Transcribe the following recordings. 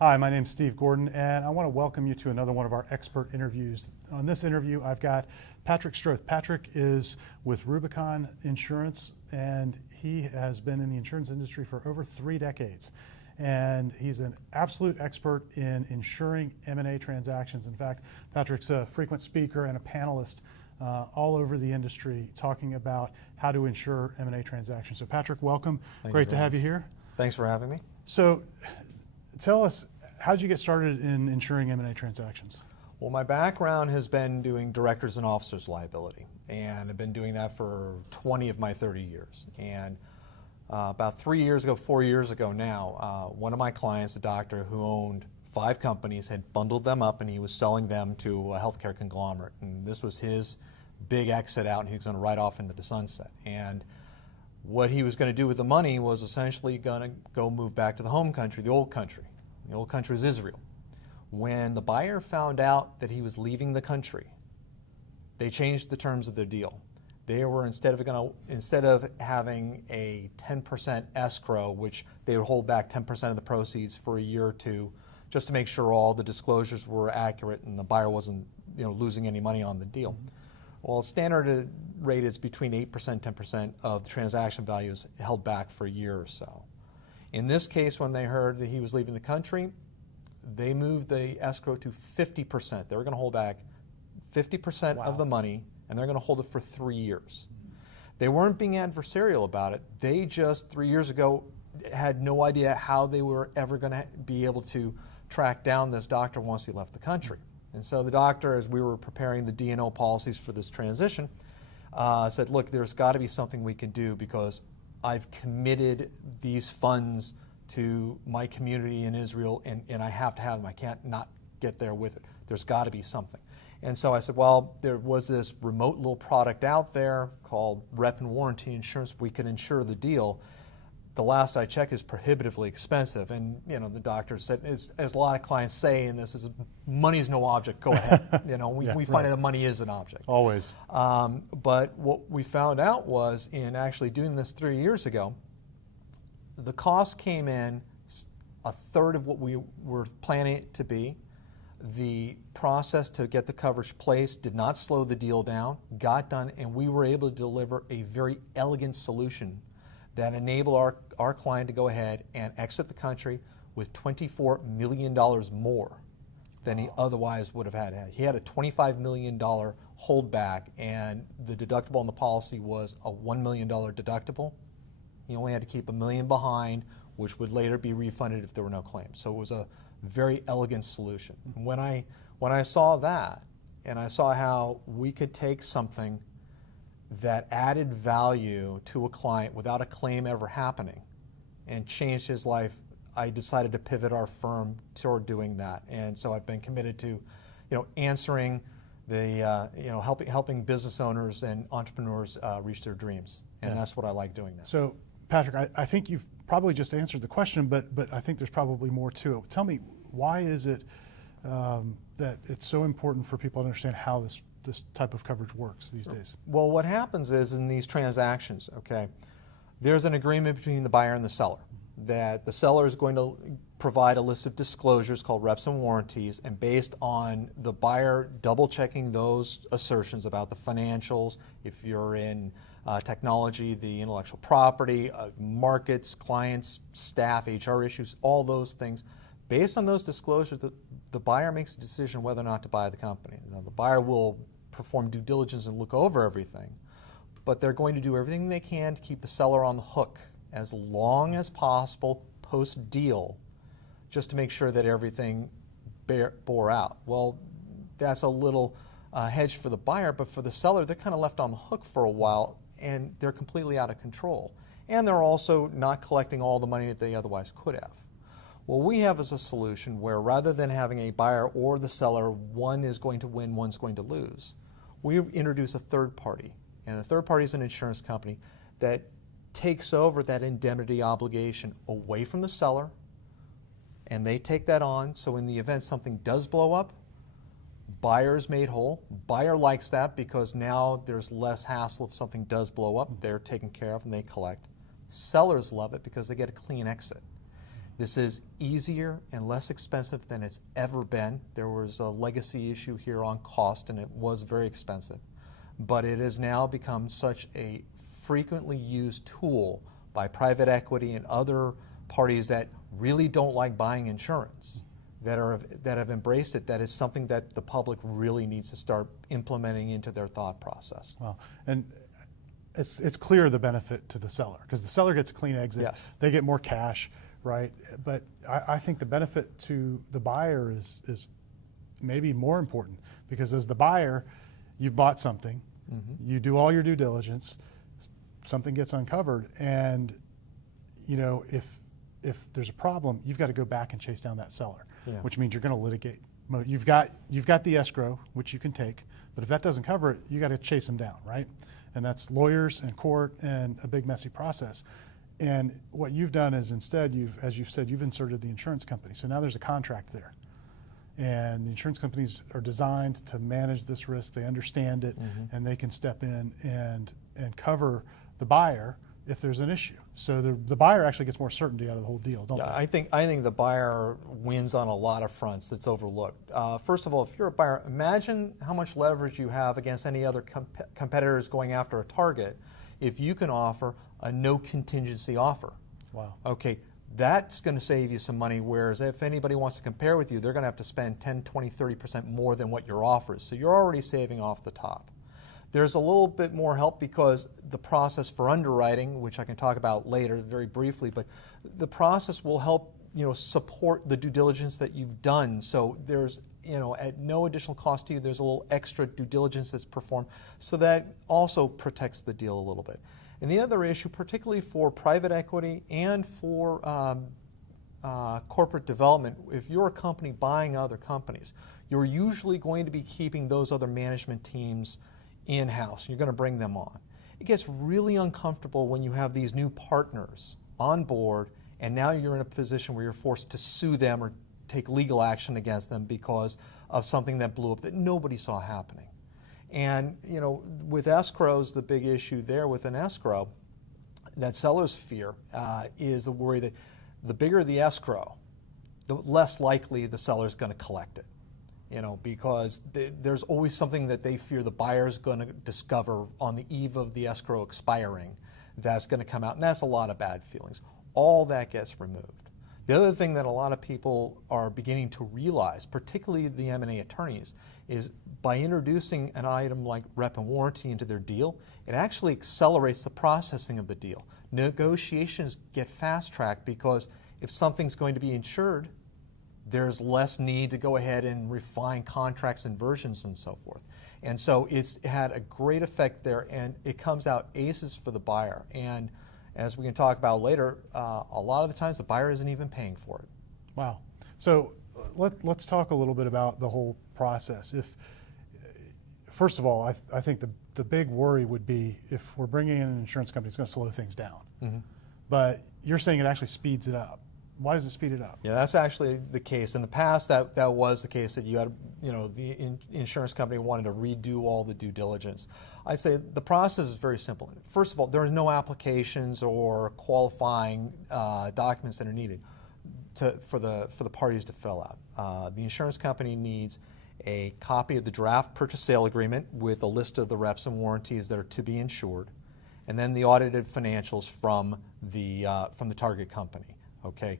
Hi, my name's Steve Gordon, and I want to welcome you to another one of our expert interviews. On this interview, I've got Patrick Stroth. Patrick is with Rubicon Insurance, and he has been in the insurance industry for over 3 decades. And he's an absolute expert in insuring M&A transactions. In fact, Patrick's a frequent speaker and a panelist all over the industry talking about how to insure M&A transactions. So Patrick, welcome. Great to have you here. Thanks for having me. So tell us, how did you get started in insuring M&A transactions? Well, my background has been doing directors and officers liability, and I've been doing that for 20 of my 30 years. And about 4 years ago now, one of my clients, a doctor who owned 5 companies, had bundled them up and he was selling them to a healthcare conglomerate. And this was his big exit out, and he was going to ride off into the sunset. And what he was going to do with the money was essentially going to go move back to the home country, the old country. The old country was Israel. When the buyer found out that he was leaving the country, they changed the terms of their deal. They were, instead of having a 10% escrow, which they would hold back 10% of the proceeds for a year or two, just to make sure all the disclosures were accurate and the buyer wasn't, losing any money on the deal. Well, standard rate is between 8% and 10% of the transaction values held back for a year or so. In this case, when they heard that he was leaving the country, they moved the escrow to 50%. They were going to hold back 50% of the money, and they're going to hold it for 3 years. They weren't being adversarial about it. They just, 3 years ago, had no idea how they were ever going to be able to track down this doctor once he left the country. And so the doctor, as we were preparing the D&O policies for this transition, said, look, there's got to be something we can do because I've committed these funds to my community in Israel, and I have to have them. I can't not get there with it. There's got to be something. And so I said, well, there was this remote little product out there called rep and warranty insurance. We could insure the deal. The last I checked is prohibitively expensive. And the doctor said, as a lot of clients say in this, is money's no object. Go ahead. We find that money is an object. Always. But what we found out was, in actually doing this 3 years ago, the cost came in a third of what we were planning it to be. The process to get the coverage placed did not slow the deal down, got done, and we were able to deliver a very elegant solution that enabled our client to go ahead and exit the country with $24 million more than he otherwise would have had. He had a $25 million holdback, and the deductible on the policy was a $1 million deductible. He only had to keep $1 million behind, which would later be refunded if there were no claims. So it was a very elegant solution. When I saw that, and I saw how we could take something that added value to a client without a claim ever happening and changed his life, I decided to pivot our firm toward doing that. And so I've been committed to, answering the, helping business owners and entrepreneurs reach their dreams. And that's what I like doing now. So, Patrick, I think you've probably just answered the question, but I think there's probably more to it. Tell me, why is it that it's so important for people to understand how this type of coverage works these days? Well, what happens is, in these transactions, there's an agreement between the buyer and the seller that the seller is going to provide a list of disclosures called reps and warranties, and based on the buyer double-checking those assertions about the financials, if you're in technology, the intellectual property, markets, clients, staff, HR issues, all those things, based on those disclosures, the buyer makes a decision whether or not to buy the company. The buyer will perform due diligence and look over everything, but they're going to do everything they can to keep the seller on the hook as long as possible post-deal, just to make sure that everything bore out. Well, that's a little hedge for the buyer, but for the seller, they're kind of left on the hook for a while, and they're completely out of control. And they're also not collecting all the money that they otherwise could have. What we have is a solution where, rather than having a buyer or the seller, one is going to win, one's going to lose, we introduce a third party. And the third party is an insurance company that takes over that indemnity obligation away from the seller, and they take that on. So in the event something does blow up, buyer is made whole. Buyer likes that because now there's less hassle if something does blow up. They're taken care of and they collect. Sellers love it because they get a clean exit. This is easier and less expensive than it's ever been. There was a legacy issue here on cost, and it was very expensive. But it has now become such a frequently used tool by private equity and other parties that really don't like buying insurance, that have embraced it, that is something that the public really needs to start implementing into their thought process. Wow. And it's clear the benefit to the seller, because the seller gets a clean exit. Yes. They get more cash, right? But I think the benefit to the buyer is maybe more important, because as the buyer, you've bought something, you do all your due diligence, something gets uncovered, and if there's a problem, you've got to go back and chase down that seller, which means you're going to litigate. You've got the escrow, which you can take, but if that doesn't cover it, you got to chase them down, right? And that's lawyers and court and a big messy process. And what you've done is instead, as you've said, you've inserted the insurance company. So now there's a contract there. And the insurance companies are designed to manage this risk. They understand it, and they can step in and cover the buyer if there's an issue. So the buyer actually gets more certainty out of the whole deal, don't they? I think the buyer wins on a lot of fronts that's overlooked. First of all, if you're a buyer, imagine how much leverage you have against any other competitors going after a target if you can offer a no contingency offer. Wow. Okay, that's going to save you some money, whereas if anybody wants to compare with you, they're going to have to spend 10, 20, 30% more than what your offer is. So you're already saving off the top. There's a little bit more help because the process for underwriting, which I can talk about later very briefly, but the process will help support the due diligence that you've done. So there's at no additional cost to you, there's a little extra due diligence that's performed, so that also protects the deal a little bit. And the other issue, particularly for private equity and for corporate development, if you're a company buying other companies, you're usually going to be keeping those other management teams in-house. You're going to bring them on. It gets really uncomfortable when you have these new partners on board, and now you're in a position where you're forced to sue them or take legal action against them because of something that blew up that nobody saw happening. And with escrows, the big issue there with an escrow that sellers fear is the worry that the bigger the escrow, the less likely the seller's going to collect it. Because there's always something that they fear the buyer's going to discover on the eve of the escrow expiring that's going to come out, and that's a lot of bad feelings. All that gets removed. The other thing that a lot of people are beginning to realize, particularly the M&A attorneys, is by introducing an item like rep and warranty into their deal, it actually accelerates the processing of the deal. Negotiations get fast-tracked because if something's going to be insured, there's less need to go ahead and refine contracts and versions and so forth. And so it's had a great effect there, and it comes out aces for the buyer. And as we can talk about later, a lot of the times the buyer isn't even paying for it. Wow. So let's talk a little bit about the whole process. First of all, I think the big worry would be if we're bringing in an insurance company, it's going to slow things down. But you're saying it actually speeds it up. Why does it speed it up? Yeah, that's actually the case. In the past, that was the case, that you had, the insurance company wanted to redo all the due diligence. I'd say the process is very simple. First of all, there are no applications or qualifying documents that are needed for the parties to fill out. The insurance company needs a copy of the draft purchase sale agreement with a list of the reps and warranties that are to be insured, and then the audited financials from the target company. Okay.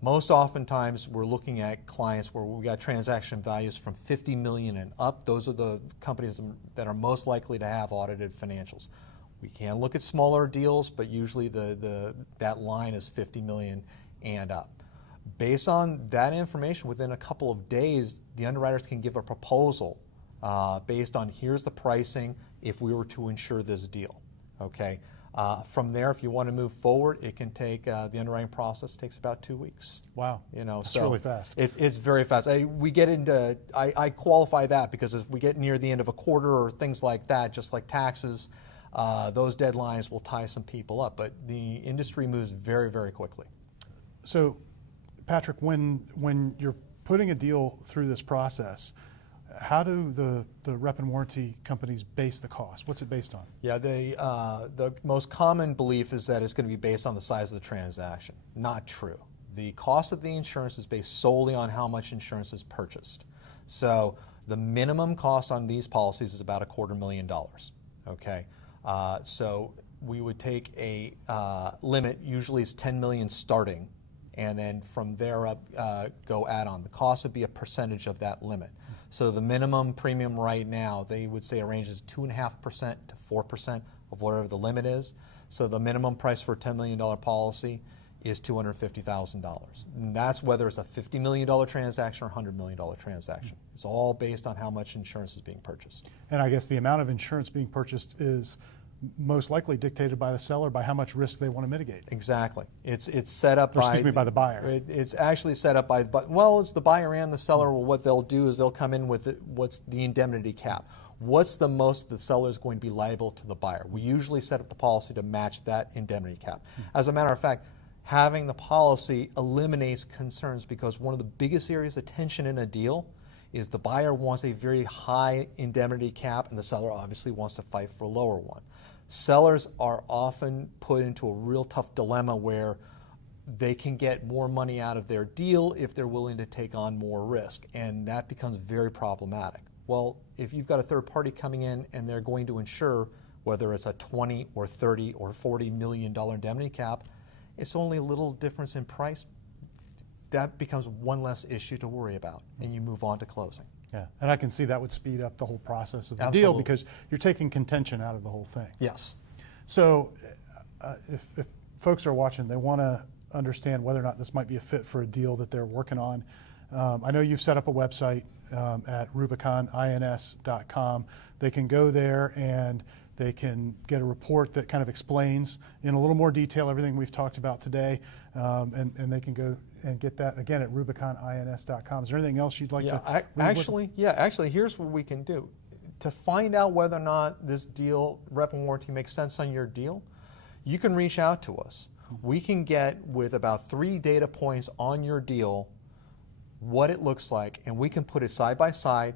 Most oftentimes we're looking at clients where we got transaction values from 50 million and up. Those are the companies that are most likely to have audited financials. We can look at smaller deals, but usually that line is 50 million and up. Based on that information, within a couple of days, the underwriters can give a proposal based on here's the pricing if we were to insure this deal. Okay. From there, if you want to move forward, it can take the underwriting process takes about 2 weeks. Wow, that's so really fast. It's very fast. I qualify that because as we get near the end of a quarter or things like that, just like taxes, those deadlines will tie some people up. But the industry moves very, very quickly. So, Patrick, when you're putting a deal through this process, how do the rep and warranty companies base the cost? What's it based on? Yeah, the most common belief is that it's going to be based on the size of the transaction. Not true. the cost of the insurance is based solely on how much insurance is purchased. So the minimum cost on these policies is about $250,000. Okay, so we would take a limit, usually it's $10 million starting, and then from there up go add on. The cost would be a percentage of that limit. So the minimum premium right now, they would say it ranges 2.5% to 4% of whatever the limit is. So the minimum price for a $10 million policy is $250,000. And that's whether it's a $50 million transaction or $100 million transaction. It's all based on how much insurance is being purchased. And I guess the amount of insurance being purchased is most likely dictated by the seller, by how much risk they want to mitigate. Exactly. It's set up by the buyer. It's actually set up by, well, it's the buyer and the seller. Well, what they'll do is they'll come in with what's the indemnity cap. What's the most the seller is going to be liable to the buyer? We usually set up the policy to match that indemnity cap. As a matter of fact, having the policy eliminates concerns, because one of the biggest areas of tension in a deal is the buyer wants a very high indemnity cap and the seller obviously wants to fight for a lower one. Sellers are often put into a real tough dilemma where they can get more money out of their deal if they're willing to take on more risk, and that becomes very problematic. Well, if you've got a third party coming in and they're going to insure, whether it's a 20 or 30 or $40 million indemnity cap, it's only a little difference in price. That becomes one less issue to worry about, and you move on to closing. Yeah, and I can see that would speed up the whole process of the Absolutely. deal, because you're taking contention out of the whole thing. Yes. So if folks are watching, they want to understand whether or not this might be a fit for a deal that they're working on. I know you've set up a website at RubiconINS.com. They can go there and they can get a report that kind of explains in a little more detail everything we've talked about today, and they can go and get that again at RubiconINS.com. Is there anything else you'd like to? Actually, here's what we can do. To find out whether or not this deal, rep and warranty, makes sense on your deal, you can reach out to us. We can get, with about 3 data points on your deal, what it looks like, and we can put it side by side.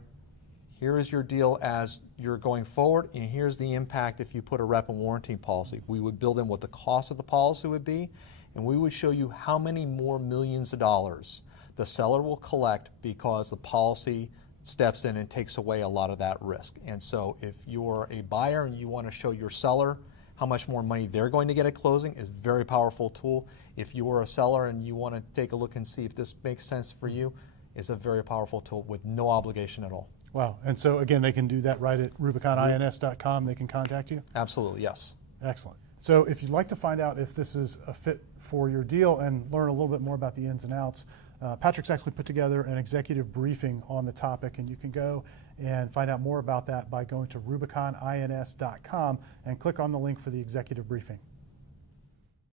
Here is your deal as you're going forward, and here's the impact if you put a rep and warranty policy. We would build in what the cost of the policy would be, and we would show you how many more millions of dollars the seller will collect because the policy steps in and takes away a lot of that risk. And so if you're a buyer and you want to show your seller how much more money they're going to get at closing, is a very powerful tool. If you are a seller and you want to take a look and see if this makes sense for you, it's a very powerful tool with no obligation at all. Wow. And so again, they can do that right at RubiconINS.com. They can contact you? Absolutely, yes. Excellent. So if you'd like to find out if this is a fit for your deal and learn a little bit more about the ins and outs, Patrick's actually put together an executive briefing on the topic, and you can go and find out more about that by going to RubiconINS.com and click on the link for the executive briefing.